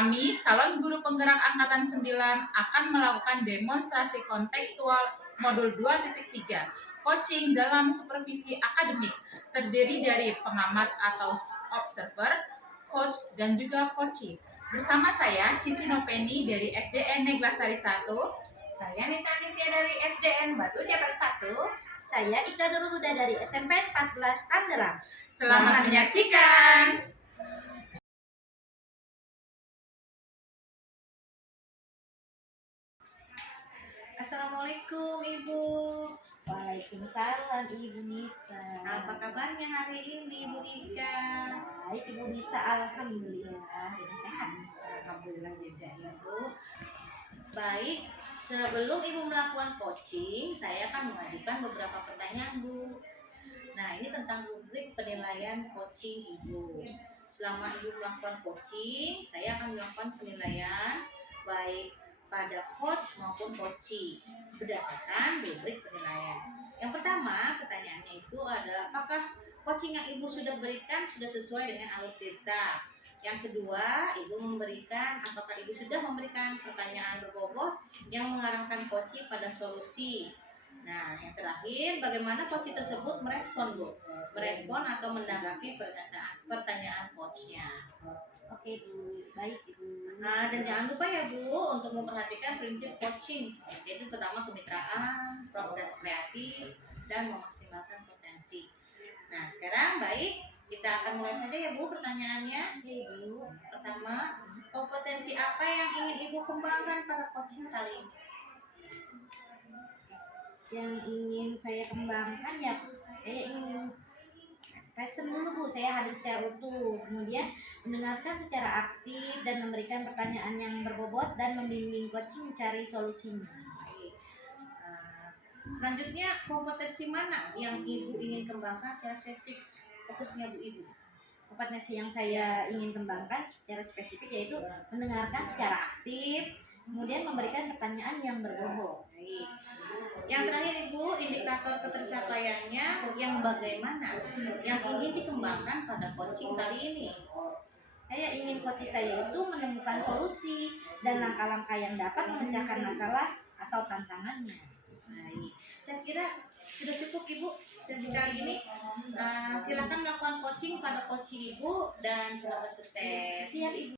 Kami, calon guru penggerak Angkatan 9, akan melakukan demonstrasi kontekstual modul 2.3, coaching dalam supervisi akademik, terdiri dari pengamat atau observer, coach, dan juga coaching. Bersama saya, Cici Nopeni dari SDN Neglasari 1. Saya Nita Nitya dari SDN Batu Ceper 1. Saya Ika Nurul Huda dari SMP 14 Tangerang. Selamat menyaksikan. Assalamualaikum Ibu. Waalaikumsalam Ibu Nita. Apa kabarnya hari ini Ibu Ika? Baik Ibu Nita, alhamdulillah sehat. Alhamdulillah juga ya Bu. Baik, sebelum Ibu melakukan coaching, saya akan mengajukan beberapa pertanyaan Bu. Nah, ini tentang rubrik penilaian coaching Ibu. Selama Ibu melakukan coaching, saya akan melakukan penilaian baik pada coach maupun coaching berdasarkan rubrik penilaian. Yang pertama, pertanyaannya itu adalah apakah coaching yang Ibu sudah berikan sudah sesuai dengan alutsista. Yang kedua, Ibu memberikan apakah Ibu sudah memberikan pertanyaan berbobot yang mengarahkan coaching pada solusi. Nah, yang terakhir, bagaimana coaching tersebut merespon Bu? Merespon atau menanggapi pertanyaan coachnya. Oke Bu, baik Ibu. Nah, dan jangan lupa ya Bu untuk memperhatikan prinsip coaching, yaitu pertama kemitraan, proses kreatif, dan memaksimalkan potensi. Nah, sekarang baik, kita akan mulai saja ya Bu pertanyaannya. Oke Bu. Pertama, kompetensi apa yang ingin Ibu kembangkan pada coaching kali ini? Yang ingin saya kembangkan ya, saya ingin present dulu Bu, saya hadir secara utuh, kemudian mendengarkan secara aktif dan memberikan pertanyaan yang berbobot dan membimbing coaching mencari solusinya. Baik. Selanjutnya, kompetensi mana yang Ibu ingin kembangkan secara spesifik fokusnya Bu Ibu? Kompetensi yang saya ingin kembangkan secara spesifik yaitu mendengarkan secara aktif, kemudian memberikan pertanyaan yang berbobot. Baik. Yang terakhir Ibu, indikator ketercapaiannya yang bagaimana yang ingin dikembangkan pada coaching kali ini? Saya ingin coach saya itu menemukan solusi dan langkah-langkah yang dapat memecahkan masalah atau tantangannya. Baik, saya kira sudah cukup Ibu sesi kali ini. Silakan melakukan coaching pada coaching Ibu dan semoga sukses. Siap Ibu.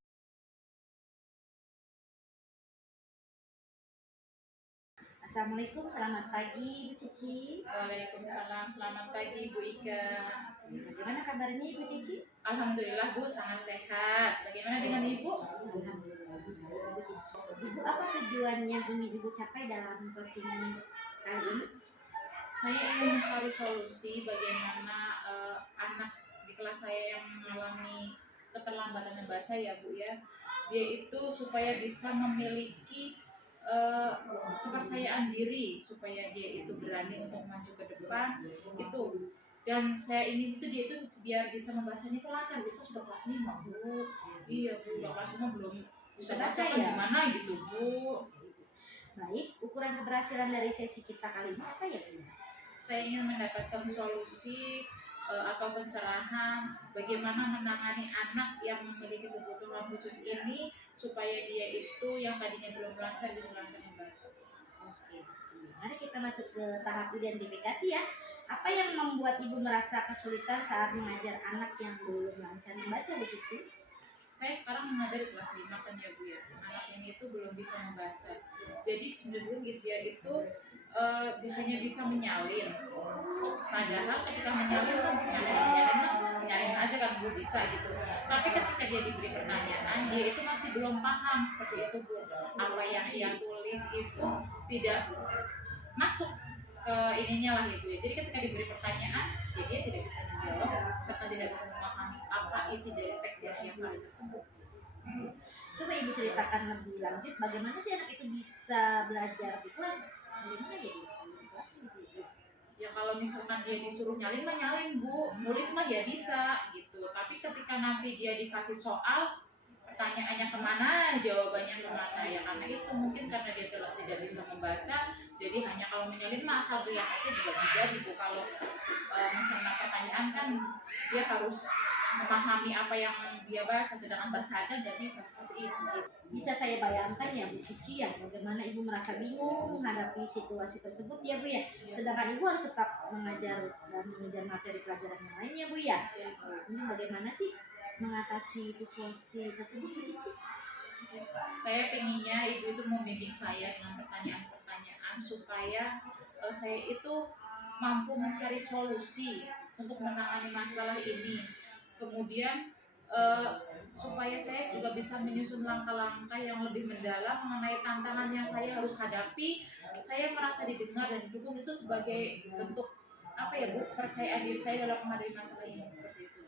Assalamualaikum, selamat pagi Ibu Cici. Waalaikumsalam, selamat pagi Bu Ika. Bagaimana kabarnya Ibu Cici? Alhamdulillah Bu, sangat sehat. Bagaimana dengan Ibu? Alhamdulillah Ibu Cici. Ibu, apa tujuan yang ingin Ibu capai dalam coaching kali ini? Saya ingin mencari solusi bagaimana anak di kelas saya yang mengalami keterlambatan membaca ya Bu ya, dia itu supaya bisa memiliki kepercayaan diri, supaya dia itu berani untuk maju ke depan itu. Dan saya ingin itu dia itu biar bisa membacanya itu lancar. Bu kan sudah kelas 5 Bu. Iya Bu, udah kelas 5 belum bisa baca kan ya? gimana gitu Bu. Baik, ukuran keberhasilan dari sesi kita kali ini apa ya Bu? Saya ingin mendapatkan solusi atau pencerahan bagaimana menangani anak yang memiliki kebutuhan khusus ini supaya dia itu yang tadinya belum lancar bisa lancar membaca. Oke, mari kita masuk ke tahap identifikasi ya. Apa yang membuat Ibu merasa kesulitan saat mengajar anak yang belum lancar membaca Bu Cici? Saya sekarang mengajar di kelas 5 kan ya Bu ya. Anak ini itu belum bisa membaca. Jadi cenderung dia itu hanya bisa menyalin. Padahal ketika menyalin kan menyalin aja kan Bu bisa gitu. Tapi ketika dia diberi pertanyaan, dia itu masih belum paham seperti itu Bu. Apa yang ia tulis itu tidak masuk ke ininya lah gitu ya. Jadi ketika diberi pertanyaan, ya dia tidak bisa menjawab serta tidak bisa memahami apa isi dari teks yang ia salin tersebut. Coba Ibu ceritakan lebih lanjut bagaimana sih anak itu bisa belajar di kelas? Bagaimana ya di kelas gitu? Ya kalau misalkan dia disuruh nyalin mah nyalin Bu, nulis mah ya bisa gitu. Tapi ketika nanti dia dikasih soal, pertanyaannya kemana, jawabannya kemana, ya karena itu mungkin karena dia tidak bisa membaca, jadi hanya kalau menyalin mah asal lihat aja juga bisa gitu. Kalau mencerna pertanyaan kan dia harus memahami apa yang dia baca, sedangkan baca aja nggak bisa seperti itu. Bisa saya bayangkan ya Bu Cici ya, bagaimana ibu merasa bingung menghadapi situasi tersebut ya Bu ya. Sedangkan ibu harus tetap mengajar dan mengejar materi pelajaran yang lain ya Bu ya. Ini bagaimana sih mengatasi situasi tersebut Bu Cici? Saya pengennya ibu itu membimbing saya dengan pertanyaan-pertanyaan supaya saya itu mampu mencari solusi untuk menangani masalah ini. Kemudian supaya saya juga bisa menyusun langkah-langkah yang lebih mendalam mengenai tantangan yang saya harus hadapi. Saya merasa didengar dan didukung itu sebagai bentuk apa ya Bu, kepercayaan diri saya dalam menghadapi masalah ini, seperti itu.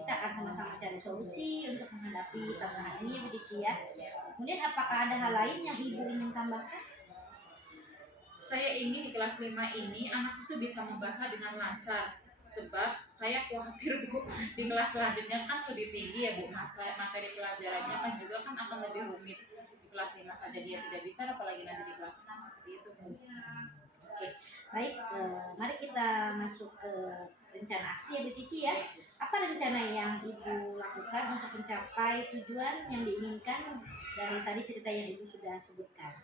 Kita akan sama-sama cari solusi untuk menghadapi tantangan ini ya Bu Cici ya. Kemudian apakah ada hal lain yang ibu ingin tambahkan? Saya ingin di kelas 5 ini anak itu bisa membaca dengan lancar, sebab saya khawatir Bu, di kelas selanjutnya kan lebih tinggi ya Bu, materi pelajarannya kan juga kan akan lebih rumit. Di kelas 5 saja dia tidak bisa, apalagi nanti di kelas 6 seperti itu Bu. Oke, baik, mari kita masuk ke rencana aksi ya Bu Cici ya. Apa rencana yang ibu lakukan untuk mencapai tujuan yang diinginkan dari tadi cerita yang ibu sudah sebutkan?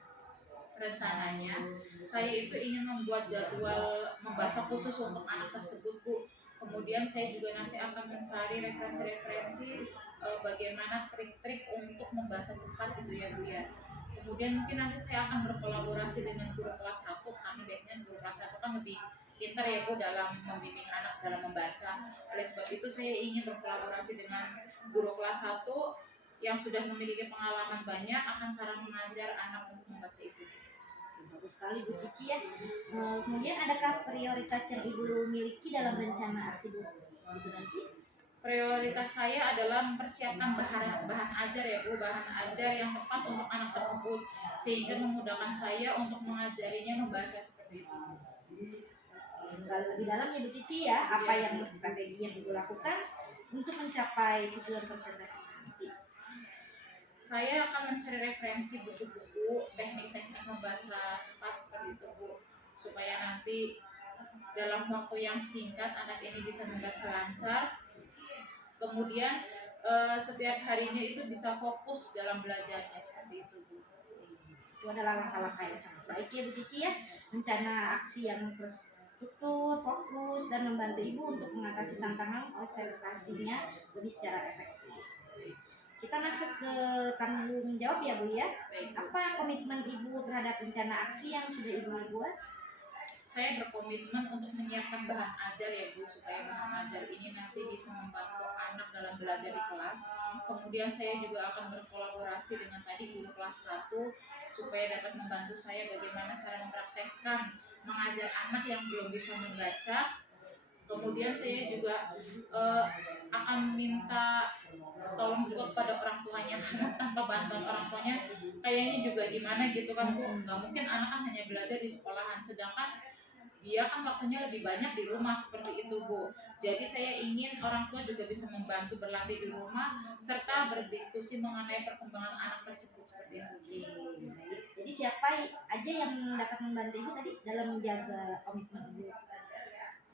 Rencananya saya itu ingin membuat jadwal membaca khusus untuk anak tersebut Bu. Kemudian saya juga nanti akan mencari referensi-referensi bagaimana trik-trik untuk membaca cepat gitu ya Bu ya. Kemudian mungkin nanti saya akan berkolaborasi dengan guru kelas 1, karena biasanya guru kelas 1 kan lebih pintar ya Bu dalam membimbing anak dalam membaca. Oleh sebab itu saya ingin berkolaborasi dengan guru kelas 1 yang sudah memiliki pengalaman banyak akan cara mengajar anak untuk membaca itu. Bagus sekali Bu Cici ya. Kemudian adakah prioritas yang ibu miliki dalam rencana aksi Bu itu nanti? Prioritas saya adalah mempersiapkan bahan ajar ya Bu, bahan ajar yang tepat untuk anak tersebut sehingga memudahkan saya untuk mengajarinya membaca seperti itu. Kalau lebih dalam ya Bu Cici ya, apa yang strategi yang ibu lakukan untuk mencapai tujuan presentasi nanti? Saya akan mencari referensi buku-buku teknik-teknik membaca cepat seperti itu Bu, supaya nanti dalam waktu yang singkat anak ini bisa membaca lancar. Kemudian setiap harinya itu bisa fokus dalam belajarnya seperti itu Bu. Itu adalah langkah-langkah yang sangat baik ya Bu Cici ya. Rencana aksi yang terstruktur, fokus, dan membantu ibu untuk mengatasi tantangan presentasinya lebih secara efektif. Kita masuk ke tanggung jawab ya Bu ya. Apa komitmen ibu terhadap rencana aksi yang sudah ibu buat? Saya berkomitmen untuk menyiapkan bahan ajar ya Bu, supaya bahan ajar ini nanti bisa membantu anak dalam belajar di kelas. Kemudian saya juga akan berkolaborasi dengan tadi guru kelas 1 supaya dapat membantu saya bagaimana cara mempraktekkan mengajar anak yang belum bisa membaca. Kemudian saya juga akan minta tolong juga kepada orang tuanya, karena tanpa bantuan orang tuanya kayaknya juga gimana gitu kan Bu. Nggak mungkin anak kan hanya belajar di sekolahan, sedangkan dia kan waktunya lebih banyak di rumah seperti itu Bu. Jadi saya ingin orang tua juga bisa membantu berlatih di rumah serta berdiskusi mengenai perkembangan anak tersebut seperti itu. Jadi siapa aja yang dapat membantu ibu tadi dalam menjaga komitmen ibu?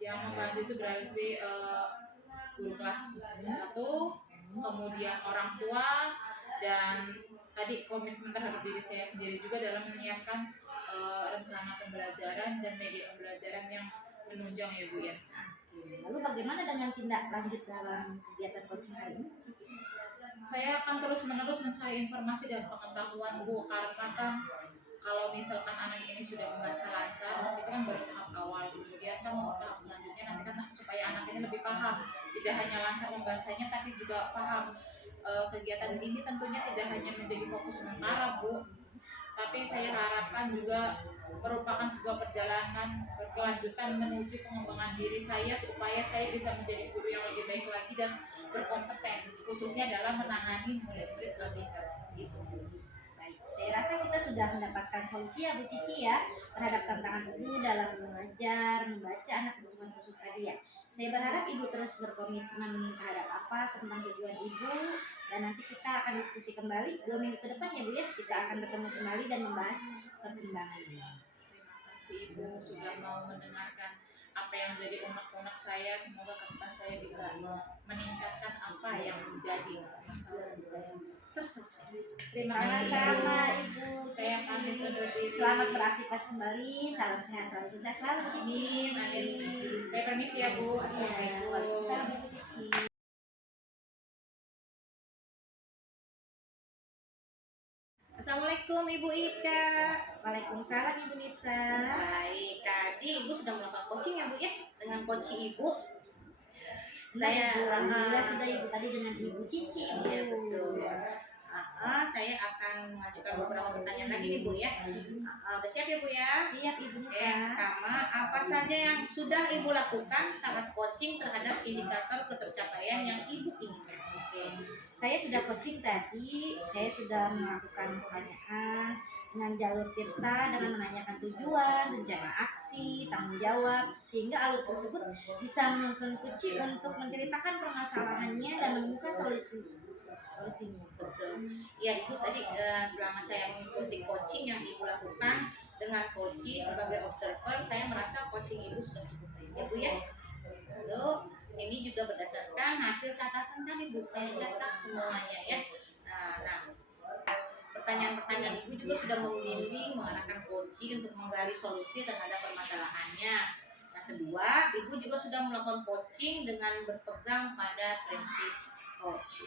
Yang membantu itu berarti guru kelas 1, kemudian orang tua, dan tadi komitmen terhadap diri saya sendiri juga dalam menyiapkan rencana pembelajaran dan media pembelajaran yang menunjang ya Bu ya. Lalu bagaimana dengan tindak lanjut dalam kegiatan coaching hari ini? Saya akan terus menerus mencari informasi dan pengetahuan Bu, karena kan kalau misalkan anak ini sudah membaca lancar, itu kan baru tahap awal. Kemudian kan untuk tahap selanjutnya nanti kan supaya anak ini lebih paham, tidak hanya lancar membacanya tapi juga paham. Kegiatan ini tentunya tidak hanya menjadi fokus sementara Bu, tapi saya harapkan juga merupakan sebuah perjalanan berkelanjutan menuju pengembangan diri saya supaya saya bisa menjadi guru yang lebih baik lagi dan berkompeten, khususnya dalam menangani murid-murid ABK seperti itu. Saya rasa kita sudah mendapatkan solusi ya Bu Cici ya terhadap tantangan ibu dalam mengajar, membaca anak kebutuhan khusus tadi ya. Saya berharap ibu terus berkomitmen terhadap apa tentang tujuan ibu, dan nanti kita akan diskusi kembali 2 minggu ke depan ya Bu ya. Kita akan bertemu kembali dan membahas perkembangannya. Terima kasih Ibu sudah mau mendengarkan apa yang jadi unek-unek saya. Semoga ke depan saya bisa meningkatkan apa yang menjadi masalah saya terselesaikan. Terima kasih Sama-sama Ibu. Ibu Saya Cici. pamit undur diri. Selamat beraktivitas kembali. Salam sehat selalu, sukses selalu Bu Cici. Amin, amin. Saya permisi ya Bu. Ya, Assalamualaikum. waalaikumsalam Bu Cici. Assalamualaikum Ibu Ika. Waalaikumsalam Ibu Nita. Baik, tadi Ibu sudah melakukan coaching ya Bu ya, dengan coach Ibu. Saya Saya alhamdulillah sudah Ibu tadi dengan Ibu Cici. Iya betul. Saya akan mengajukan beberapa pertanyaan lagi nih Bu ya. Udah siap ya Bu ya? Siap Ibu Oke, Nita. pertama, apa saja yang sudah Ibu lakukan saat coaching terhadap indikator ketercapaian yang Ibu inginkan? Oke. Saya sudah coaching tadi, saya sudah melakukan pertanyaan dengan jalur Tirta dengan menanyakan tujuan, rencana aksi, tanggung jawab, sehingga alur tersebut bisa menuntun kunci untuk menceritakan permasalahannya dan menemukan solusinya. Betul. Ya Ibu tadi selama saya mengikuti coaching yang Ibu lakukan dengan coaching sebagai observer, saya merasa coaching Ibu sudah cukup baik ya Bu ya. Lalu ini juga berdasarkan hasil catatan tadi Bu, saya catat semuanya ya. Nah, pertanyaan-pertanyaan Ibu juga sudah membimbing mengarahkan coaching untuk menggali solusi terhadap permasalahannya. Yang kedua, Ibu juga sudah melakukan coaching dengan berpegang pada prinsip coach.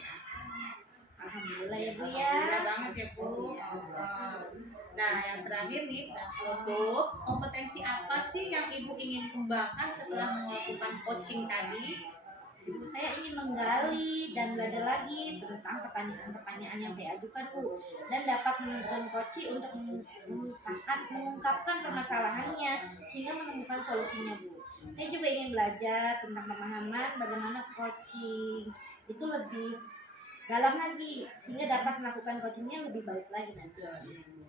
Alhamdulillah ya Bu ya. Alhamdulillah banget ya Bu. Nah, yang terakhir nih, untuk kompetensi apa sih yang Ibu ingin kembangkan setelah melakukan coaching tadi? Saya ingin menggali dan belajar lagi tentang pertanyaan-pertanyaan yang saya ajukan Bu, dan dapat menuntun coach untuk mengungkapkan permasalahannya sehingga menemukan solusinya Bu. Saya juga ingin belajar tentang pemahaman bagaimana coaching itu lebih dalam lagi sehingga dapat melakukan coachingnya lebih baik lagi nanti.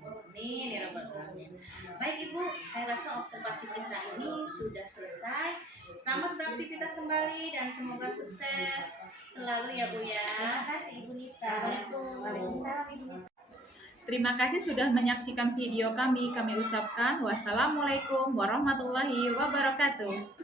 Amin ya rabbal alamin. Baik Ibu, saya rasa observasi kita ini sudah selesai. Selamat beraktivitas kembali dan semoga sukses selalu ya Bu ya. Terima kasih Ibu Nita. Assalamualaikum. Waalaikumsalam Ibu Nita. Terima kasih sudah menyaksikan video kami. Kami ucapkan wassalamualaikum warahmatullahi wabarakatuh.